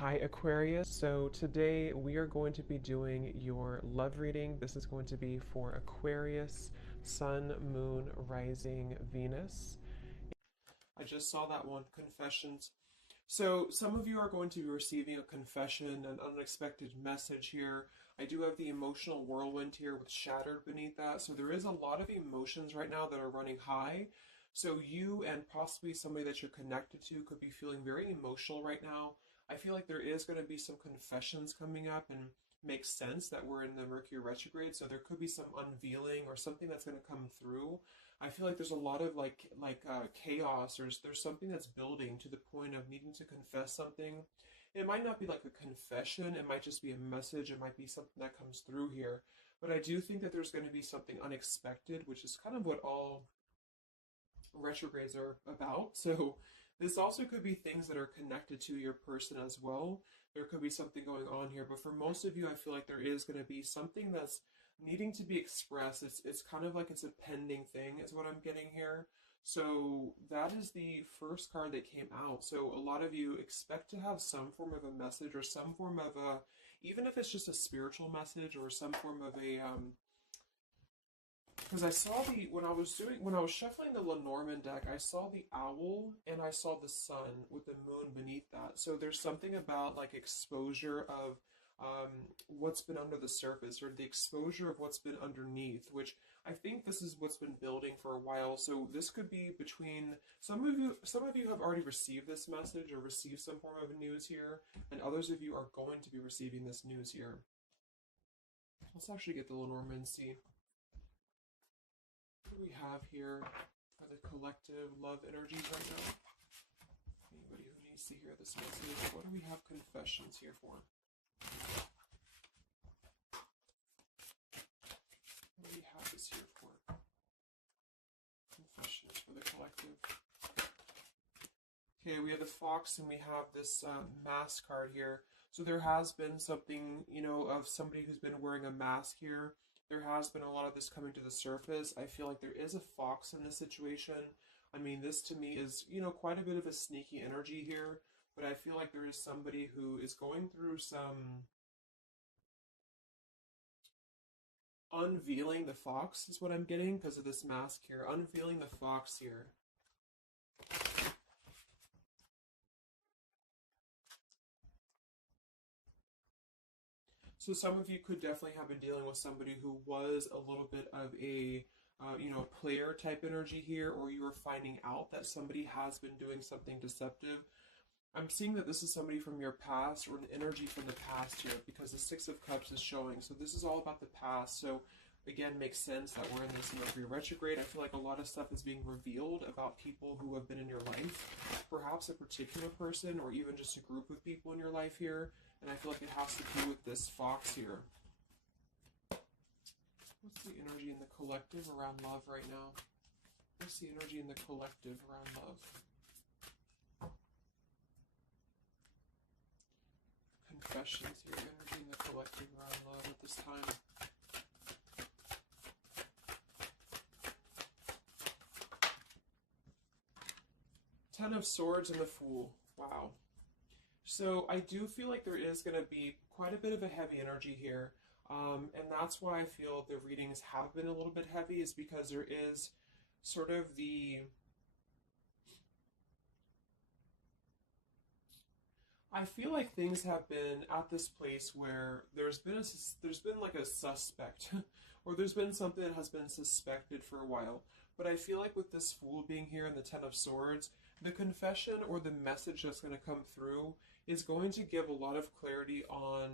Hi Aquarius, so today we are going to be doing your love reading. This is going to be for Aquarius, Sun, Moon, Rising, Venus. I just saw that one, confessions. So some of you are going to be receiving a confession, an unexpected message here. I do have the emotional whirlwind here with shattered beneath that. So there is a lot of emotions right now that are running high. So you and possibly somebody that you're connected to could be feeling very emotional right now. I feel like there is going to be some confessions coming up, and makes sense that we're in the Mercury retrograde. So there could be some unveiling or something that's going to come through. I feel like there's a lot of chaos, or there's something that's building to the point of needing to confess something. It might not be like a confession, it might just be a message, it might be something that comes through here. But I do think that there's going to be something unexpected, which is kind of what all retrogrades are about. So this also could be things that are connected to your person as well. There could be something going on here, but for most of you, I feel like there is going to be something that's needing to be expressed. It's kind of like it's a pending thing is what I'm getting here. So that is the first card that came out. So a lot of you expect to have some form of a message or some form of a, even if it's just a spiritual message or some form of a because I saw the when I was shuffling the Lenormand deck, I saw the owl and I saw the sun with the moon beneath that. So there's something about like exposure of what's been under the surface, or the exposure of what's been underneath, which I think this is what's been building for a while. So this could be between some of you. Some of you have already received this message or received some form of news here, and others of you are going to be receiving this news here. Let's actually get the Lenormand and see what do we have here for the collective love energies right now. Anybody who needs to hear this message, what do we have confessions here for? What do we have this here for? Confessions for the collective. Okay, we have the fox and we have this mask card here. So there has been something, of somebody who's been wearing a mask here. There has been a lot of this coming to the surface. I feel like there is a fox in this situation. I mean, this to me is, quite a bit of a sneaky energy here. But I feel like there is somebody who is going through some unveiling the fox is what I'm getting because of this mask here. Unveiling the fox here. So some of you could definitely have been dealing with somebody who was a little bit of a, player type energy here, or you were finding out that somebody has been doing something deceptive. I'm seeing that this is somebody from your past or an energy from the past here, because the Six of Cups is showing. So this is all about the past. So again, makes sense that we're in this Mercury retrograde. I feel like a lot of stuff is being revealed about people who have been in your life, perhaps a particular person or even just a group of people in your life here. And I feel like it has to do with this fox here. What's the energy in the collective around love right now? What's the energy in the collective around love? Confessions here, energy in the collective around love at this time. Ten of Swords and the Fool. Wow. So I do feel like there is going to be quite a bit of a heavy energy here. And that's why I feel the readings have been a little bit heavy, is because there is sort of the... I feel like things have been at this place where there's been like a suspect, or there's been something that has been suspected for a while. But I feel like with this Fool being here and the Ten of Swords, the confession or the message that's going to come through is going to give a lot of clarity on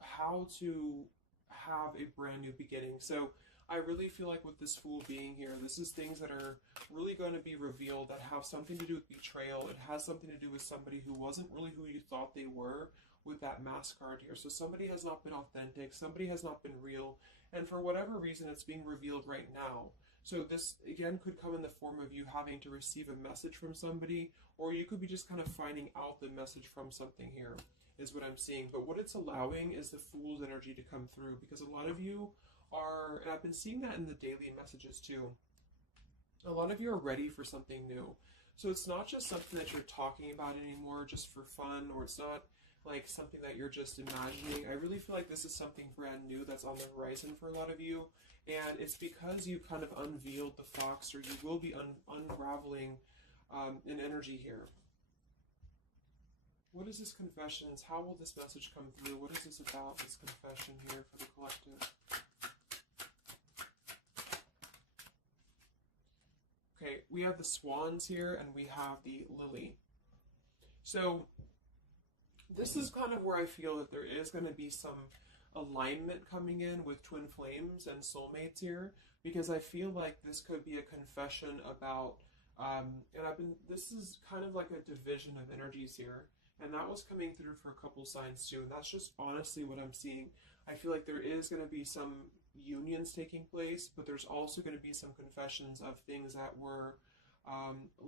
how to have a brand new beginning. So I really feel like with this Fool being here, this is things that are really going to be revealed that have something to do with betrayal. It has something to do with somebody who wasn't really who you thought they were with that mask card here. So somebody has not been authentic, somebody has not been real, and for whatever reason it's being revealed right now. So this, again, could come in the form of you having to receive a message from somebody, or you could be just kind of finding out the message from something here, is what I'm seeing. But what it's allowing is the Fool's energy to come through, because a lot of you are, and I've been seeing that in the daily messages too, a lot of you are ready for something new. So it's not just something that you're talking about anymore just for fun, or it's not like something that you're just imagining. I really feel like this is something brand new that's on the horizon for a lot of you. And it's because you kind of unveiled the fox, or you will be unraveling an energy here. What is this confession? How will this message come through? What is this about, this confession here for the collective? Okay, we have the swans here and we have the lily. So this is kind of where I feel that there is going to be some alignment coming in with twin flames and soulmates here, because I feel like this could be a confession about, this is kind of like a division of energies here. And that was coming through for a couple signs too. And that's just honestly what I'm seeing. I feel like there is going to be some unions taking place, but there's also going to be some confessions of things that were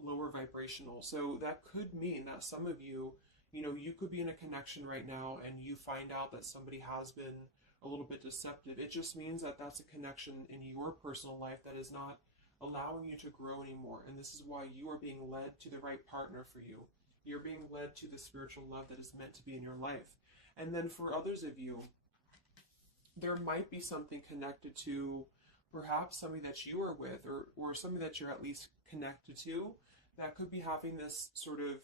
lower vibrational. So that could mean that some of you, you could be in a connection right now and you find out that somebody has been a little bit deceptive. It just means that that's a connection in your personal life that is not allowing you to grow anymore. And this is why you are being led to the right partner for you. You're being led to the spiritual love that is meant to be in your life. And then for others of you, there might be something connected to perhaps somebody that you are with, or somebody that you're at least connected to, that could be having this sort of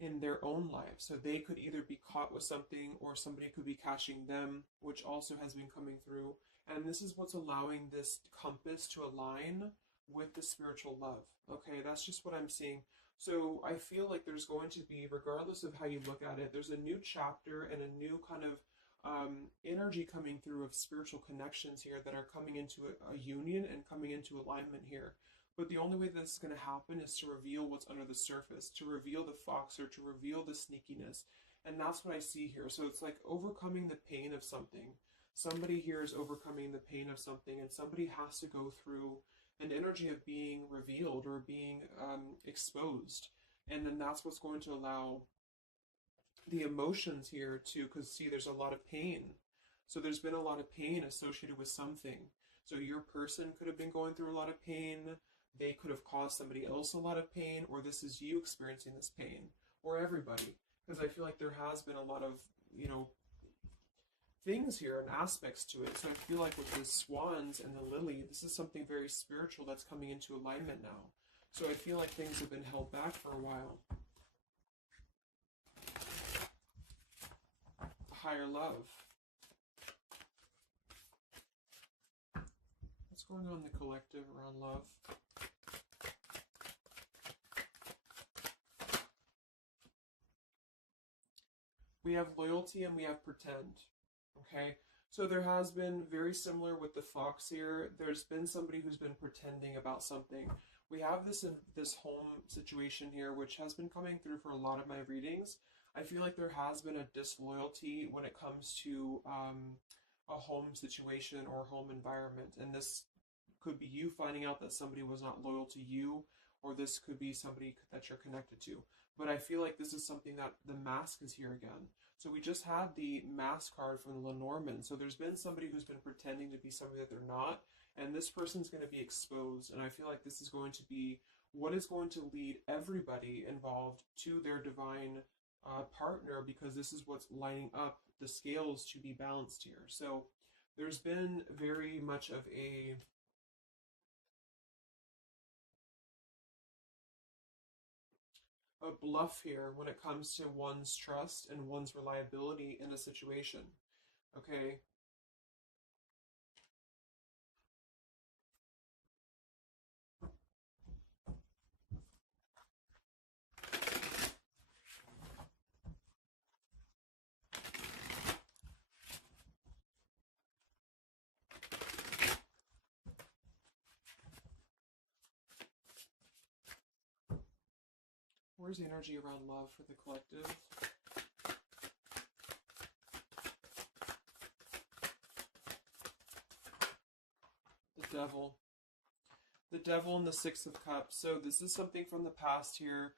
in their own life. So they could either be caught with something, or somebody could be catching them, which also has been coming through. And this is what's allowing this compass to align with the spiritual love. Okay, that's just what I'm seeing. So I feel like there's going to be, regardless of how you look at it, there's a new chapter and a new kind of energy coming through of spiritual connections here that are coming into a union and coming into alignment here. But the only way this is going to happen is to reveal what's under the surface, to reveal the fox, or to reveal the sneakiness. And that's what I see here. So it's like overcoming the pain of something. Somebody here is overcoming the pain of something, and somebody has to go through an energy of being revealed or being exposed. And then that's what's going to allow the emotions here to, because see, there's a lot of pain. So there's been a lot of pain associated with something. So your person could have been going through a lot of pain. They could have caused somebody else a lot of pain, or this is you experiencing this pain, or everybody. Because I feel like there has been a lot of, things here and aspects to it. So I feel like with the swans and the lily, this is something very spiritual that's coming into alignment now. So I feel like things have been held back for a while. Higher love. What's going on in the collective around love? We have loyalty and we have pretend. Okay, so there has been, very similar with the fox here, there's been somebody who's been pretending about something. We have this home situation here, which has been coming through for a lot of my readings. I feel like there has been a disloyalty when it comes to a home situation or home environment. And this could be you finding out that somebody was not loyal to you, or this could be somebody that you're connected to. But I feel like this is something that the mask is here again. So we just had the mask card from the Lenormand. So there's been somebody who's been pretending to be somebody that they're not, and this person's going to be exposed. And I feel like this is going to be what is going to lead everybody involved to their divine partner, because this is what's lining up the scales to be balanced here. So there's been very much of a bluff here when it comes to one's trust and one's reliability in a situation. Okay, where's the energy around love for the collective? The devil. The devil and the Six of Cups. So this is something from the past here.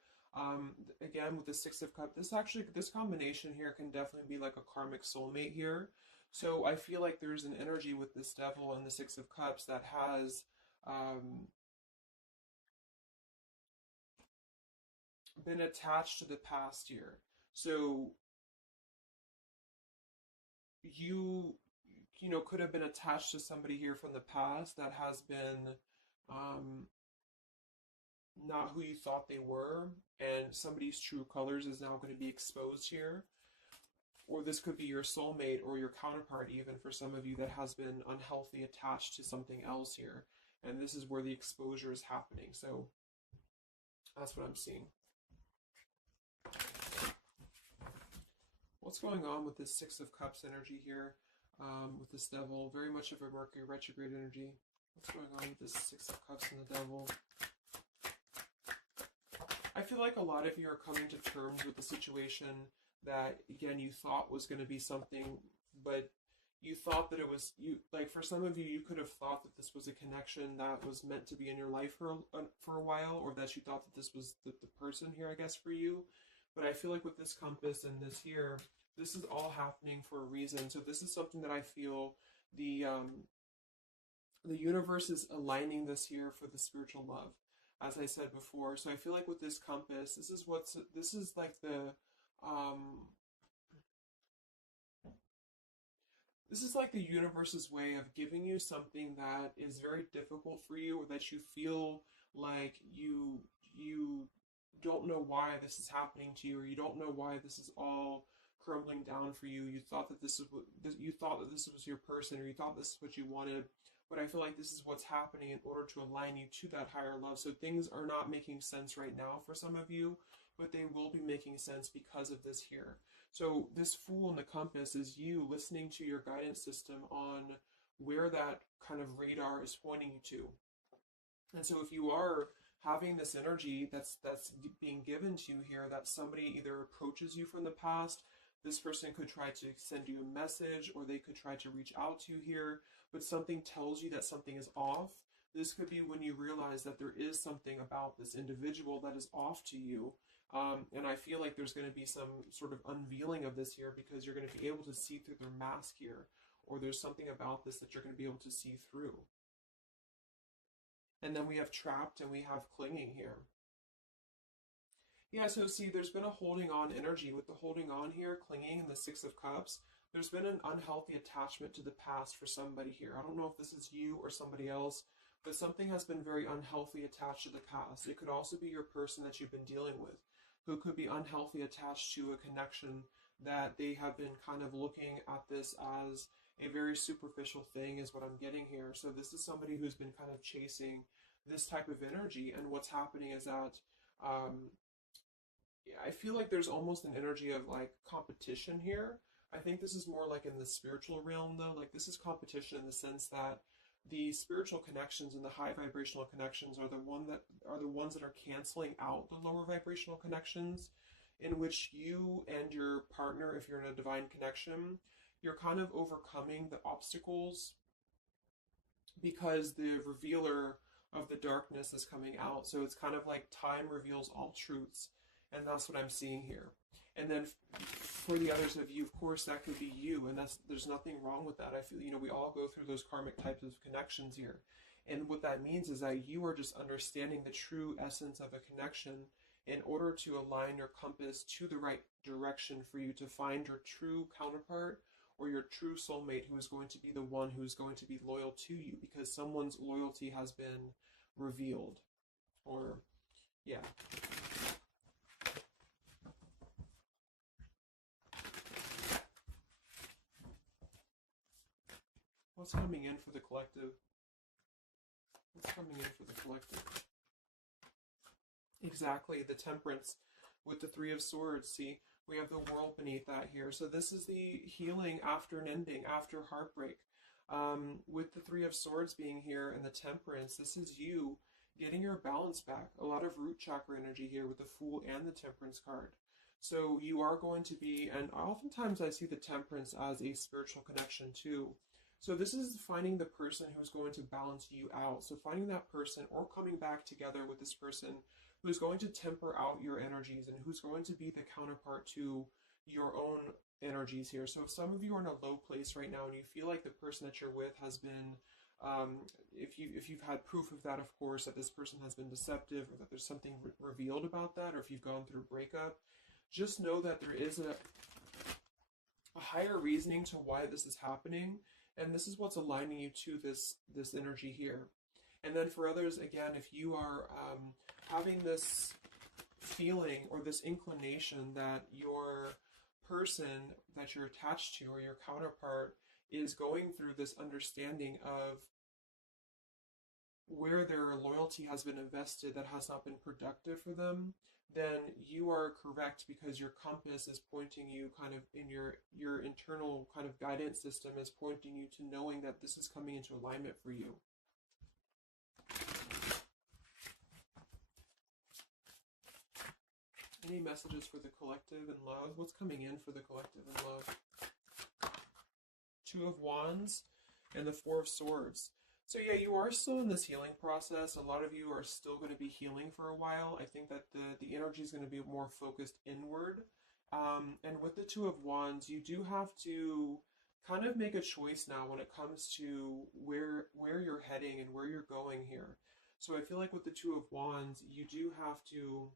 Again, with the Six of Cups, this combination here can definitely be like a karmic soulmate here. So I feel like there's an energy with this devil and the Six of Cups that has been attached to the past here. So you, could have been attached to somebody here from the past that has been um, not who you thought they were, and somebody's true colors is now going to be exposed here. Or this could be your soulmate or your counterpart, even for some of you that has been unhealthy attached to something else here. And this is where the exposure is happening. So that's what I'm seeing. What's going on with this Six of Cups energy here with this Devil? Very much of a Mercury retrograde energy. What's going on with this Six of Cups and the Devil? I feel like a lot of you are coming to terms with the situation that, again, you thought was going to be something, but you thought that it was, like for some of you, you could have thought that this was a connection that was meant to be in your life for a while, or that you thought that this was the person here, I guess, for you. But I feel like with this compass and this here, this is all happening for a reason. So this is something that I feel the universe is aligning this here for the spiritual love, as I said before. So I feel like with this compass, this is like the this is like the universe's way of giving you something that is very difficult for you, or that you feel like you don't know why this is happening to you, or you don't know why this is all crumbling down for you. You thought that you thought that this was your person, or you thought this is what you wanted. But I feel like this is what's happening in order to align you to that higher love. So things are not making sense right now for some of you, but they will be making sense because of this here. So this Fool in the compass is you listening to your guidance system on where that kind of radar is pointing you to. And so if you are having this energy that's being given to you here, that somebody either approaches you from the past, this person could try to send you a message, or they could try to reach out to you here, but something tells you that something is off. This could be when you realize that there is something about this individual that is off to you. And I feel like there's going to be some sort of unveiling of this here, because you're going to be able to see through their mask here, or there's something about this that you're going to be able to see through. And then we have trapped and we have clinging here. Yeah, so see, there's been a holding on energy with the holding on here, clinging, and the Six of Cups. There's been an unhealthy attachment to the past for somebody here. I don't know if this is you or somebody else, but something has been very unhealthy attached to the past. It could also be your person that you've been dealing with, who could be unhealthy attached to a connection that they have been kind of looking at this as a very superficial thing, is what I'm getting here. So this is somebody who's been kind of chasing this type of energy, and what's happening is that I feel like there's almost an energy of like competition here. I think this is more like in the spiritual realm though. Like this is competition in the sense that the spiritual connections and the high vibrational connections are the ones that are canceling out the lower vibrational connections, in which you and your partner, if you're in a divine connection, you're kind of overcoming the obstacles because the revealer of the darkness is coming out. So it's kind of like time reveals all truths. And that's what I'm seeing here. And then for the others of you, of course, that could be you. And there's nothing wrong with that. I feel, we all go through those karmic types of connections here. And what that means is that you are just understanding the true essence of a connection in order to align your compass to the right direction for you to find your true counterpart, or your true soulmate, who is going to be the one who's going to be loyal to you, because someone's loyalty has been revealed. Or, yeah. What's coming in for the collective? What's coming in for the collective? Exactly, the Temperance with the Three of Swords. See, we have the World beneath that here. So this is the healing after an ending, after heartbreak. With the Three of Swords being here and the Temperance, this is you getting your balance back. A lot of root chakra energy here with the Fool and the Temperance card. So you are going to be, and oftentimes I see the Temperance as a spiritual connection too. So this is finding the person who's going to balance you out. So finding that person, or coming back together with this person who's going to temper out your energies, and who's going to be the counterpart to your own energies here. So if some of you are in a low place right now and you feel like the person that you're with has been, if you've had proof of that, of course, that this person has been deceptive, or that there's something revealed about that, or if you've gone through a breakup, just know that there is a higher reasoning to why this is happening, and this is what's aligning you to this energy here. And then for others, again, if you are having this feeling or this inclination that your person that you're attached to or your counterpart is going through this understanding of where their loyalty has been invested that has not been productive for them, then you are correct, because your compass is pointing you kind of in your internal kind of guidance system is pointing you to knowing that this is coming into alignment for you. Any messages for the collective and love? What's coming in for the collective and love? Two of Wands and the Four of Swords. So yeah, you are still in this healing process. A lot of you are still going to be healing for a while. I think that the energy is going to be more focused inward. And with the Two of Wands, you do have to kind of make a choice now when it comes to where you're heading and where you're going here. So I feel like with the Two of Wands, you do have to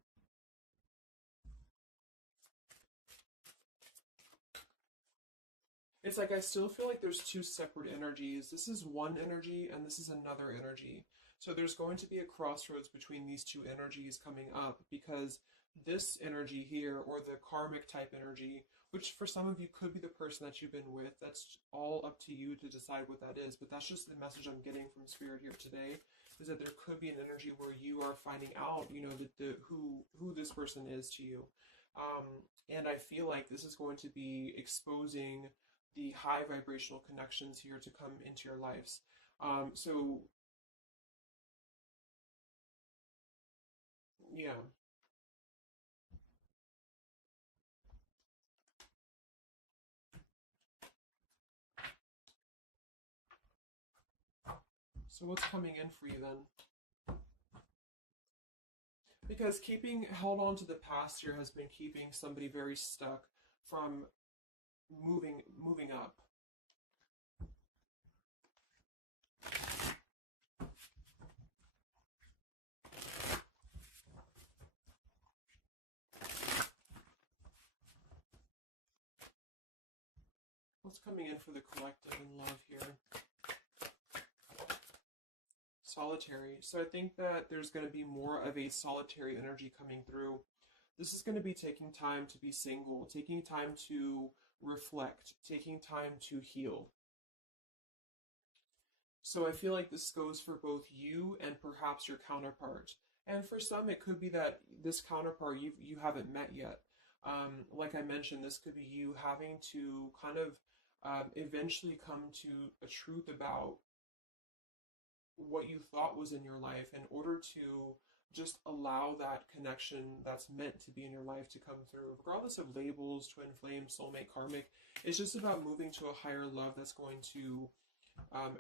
it's like I still feel like there's two separate energies. This is one energy and this is another energy. So there's going to be a crossroads between these two energies coming up, because this energy here, or the karmic type energy, which for some of you could be the person that you've been with, that's all up to you to decide what that is. But that's just the message I'm getting from Spirit here today, is that there could be an energy where you are finding out, you know, who this person is to you. And I feel like this is going to be exposing the high vibrational connections here to come into your lives. So yeah. So what's coming in for you then? Because keeping held on to the past here has been keeping somebody very stuck from moving up. What's coming in for the collective and love here? Solitary. So I think that there's going to be more of a solitary energy coming through. This is going to be taking time to be single, taking time to reflect, taking time to heal. So I feel like this goes for both you and perhaps your counterpart. And for some, it could be that this counterpart you haven't met yet. Like I mentioned, this could be you having to kind of eventually come to a truth about what you thought was in your life in order to just allow that connection that's meant to be in your life to come through, regardless of labels, twin flame, soulmate, karmic. It's just about moving to a higher love that's going to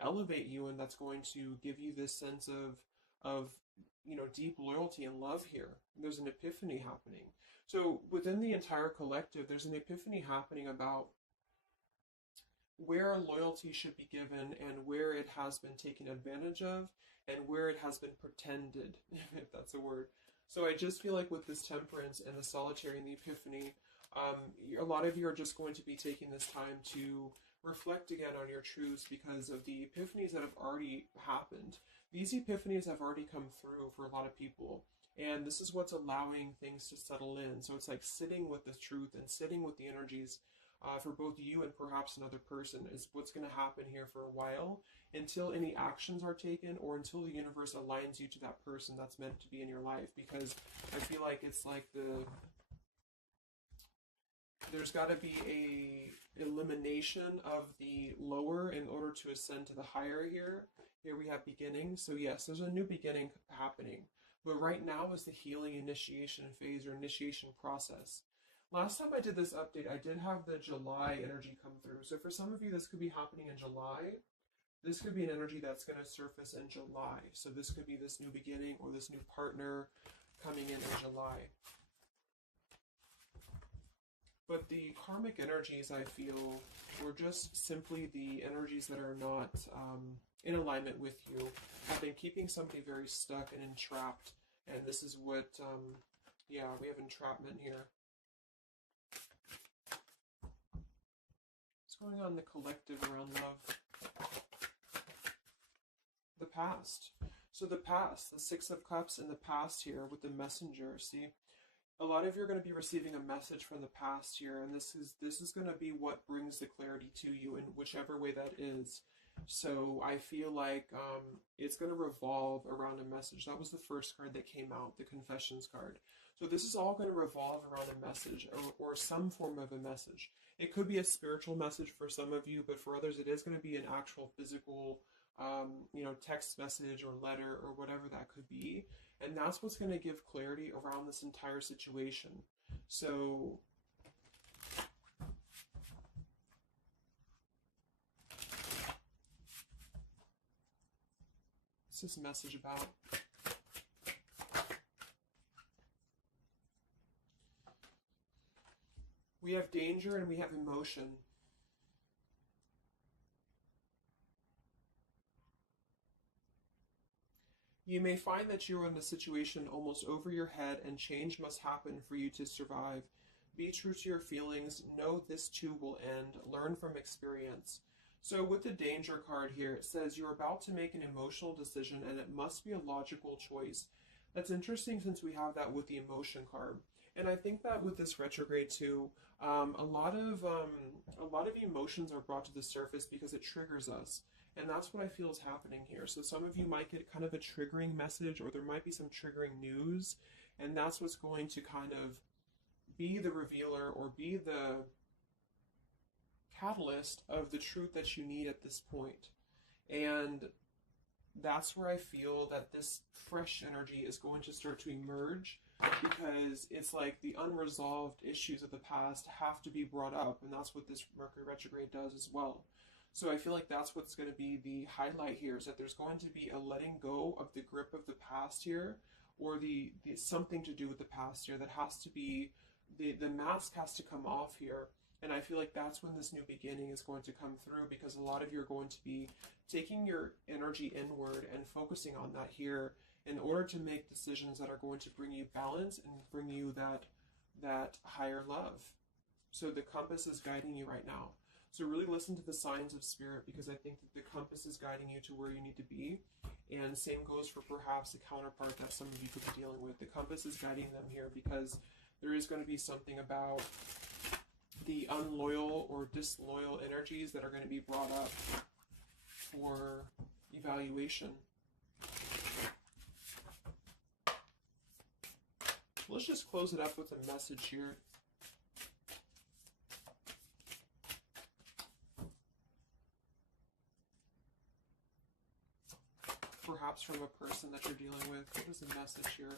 elevate you, and that's going to give you this sense of deep loyalty and love here. There's an epiphany happening. So within the entire collective, there's an epiphany happening about where loyalty should be given and where it has been taken advantage of and where it has been pretended, if that's a word. So I just feel like with this temperance and the solitary and the epiphany, a lot of you are just going to be taking this time to reflect again on your truths because of the epiphanies that have already happened. These epiphanies have already come through for a lot of people. And this is what's allowing things to settle in. So it's like sitting with the truth and sitting with the energies for both you and perhaps another person is what's going to happen here for a while, until any actions are taken or until the universe aligns you to that person that's meant to be in your life. Because I feel like it's like there's got to be a elimination of the lower in order to ascend to the higher here. Here we have beginning. So yes, there's a new beginning happening. But right now is the healing initiation phase or initiation process. Last time I did this update, I did have the July energy come through. So for some of you, this could be happening in July. This could be an energy that's going to surface in July. So this could be this new beginning or this new partner coming in July. But the karmic energies, I feel, were just simply the energies that are not in alignment with you, have been keeping somebody very stuck and entrapped. And this is what, yeah, we have entrapment here. What's going on in the collective around love? The past. So the past, the Six of Cups in the past here with the Messenger. See, a lot of you are going to be receiving a message from the past here, and this is going to be what brings the clarity to you in whichever way that is. So I feel like it's going to revolve around a message. That was the first card that came out, the Confessions card. So this is all going to revolve around a message or some form of a message. It could be a spiritual message for some of you, but for others it is going to be an actual physical text message or letter or whatever that could be. And that's what's going to give clarity around this entire situation. So what's this message about? We have danger and we have emotion. You may find that you are in a situation almost over your head and change must happen for you to survive. Be true to your feelings. Know this too will end. Learn from experience. So with the danger card here, it says you're about to make an emotional decision and it must be a logical choice. That's interesting since we have that with the emotion card. And I think that with this retrograde too, a lot of emotions are brought to the surface because it triggers us. And that's what I feel is happening here. So some of you might get kind of a triggering message, or there might be some triggering news, and that's what's going to kind of be the revealer or be the catalyst of the truth that you need at this point. And that's where I feel that this fresh energy is going to start to emerge, because it's like the unresolved issues of the past have to be brought up, and that's what this Mercury retrograde does as well. So I feel like that's what's going to be the highlight here, is that there's going to be a letting go of the grip of the past here, or the something to do with the past here that has to be, the mask has to come off here. And I feel like that's when this new beginning is going to come through, because a lot of you are going to be taking your energy inward and focusing on that here in order to make decisions that are going to bring you balance and bring you that higher love. So the compass is guiding you right now. So really listen to the signs of spirit, because I think that the compass is guiding you to where you need to be. And same goes for perhaps a counterpart that some of you could be dealing with. The compass is guiding them here because there is going to be something about the unloyal or disloyal energies that are going to be brought up for evaluation. Let's just close it up with a message here. Perhaps from a person that you're dealing with. What is the message here?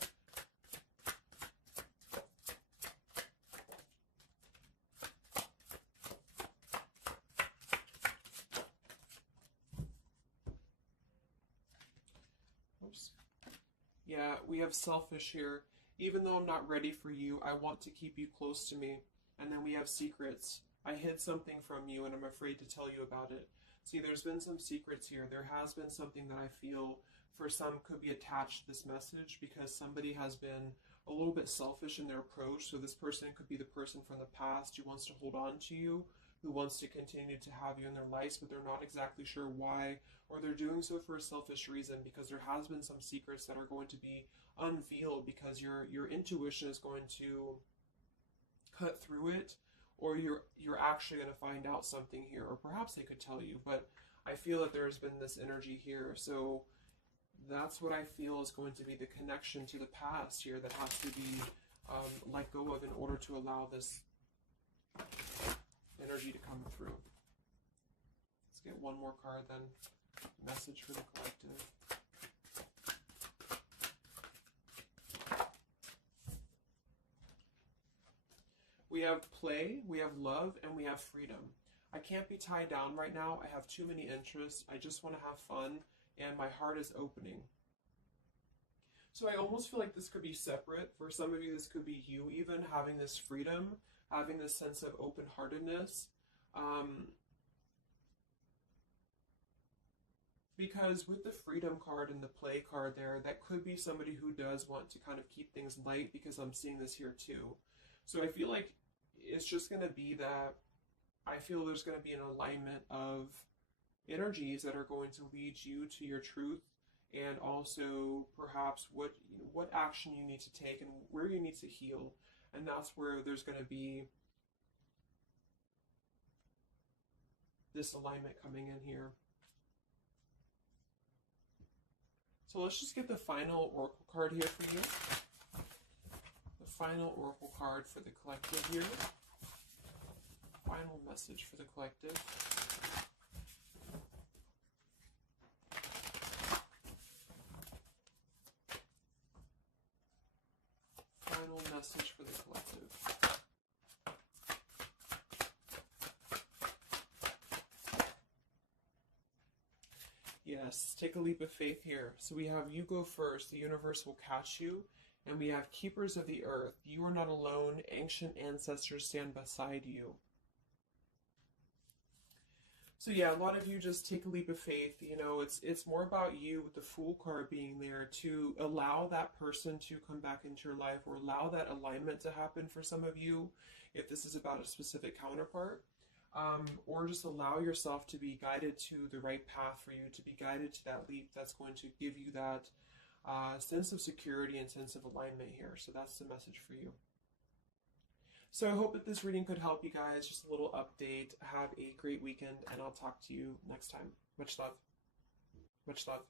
Oops. Yeah, we have selfish here. Even though I'm not ready for you, I want to keep you close to me. And then we have secrets. I hid something from you and I'm afraid to tell you about it. See, there's been some secrets here. There has been something that I feel for some could be attached to this message, because somebody has been a little bit selfish in their approach. So this person could be the person from the past who wants to hold on to you, who wants to continue to have you in their lives, but they're not exactly sure why, or they're doing so for a selfish reason, because there has been some secrets that are going to be unveiled, because your intuition is going to cut through it, or you're actually going to find out something here, or perhaps they could tell you, but I feel that there's been this energy here. So that's what I feel is going to be the connection to the past here that has to be let go of in order to allow this energy to come through. Let's get one more card then. Message for the collective. We have play, we have love, and we have freedom. I can't be tied down right now. I have too many interests. I just want to have fun, and my heart is opening. So I almost feel like this could be separate. For some of you, this could be you even having this freedom, having this sense of open-heartedness. Because with the freedom card and the play card there, that could be somebody who does want to kind of keep things light, because I'm seeing this here too. So I feel like it's just going to be that I feel there's going to be an alignment of energies that are going to lead you to your truth, and also perhaps what action you need to take and where you need to heal. And that's where there's going to be this alignment coming in here. So let's just get the final oracle card here for you. The final oracle card for the collective here. Final message for the collective. Final message for the collective. Yes, take a leap of faith here. So we have you go first, the universe will catch you. And we have keepers of the earth. You are not alone. Ancient ancestors stand beside you. So yeah, a lot of you just take a leap of faith. You know, it's more about you with the Fool card being there to allow that person to come back into your life, or allow that alignment to happen for some of you, if this is about a specific counterpart. Or just allow yourself to be guided to the right path for you, to be guided to that leap that's going to give you that sense of security and sense of alignment here. So that's the message for you. So I hope that this reading could help you guys. Just a little update. Have a great weekend, and I'll talk to you next time. Much love. Much love.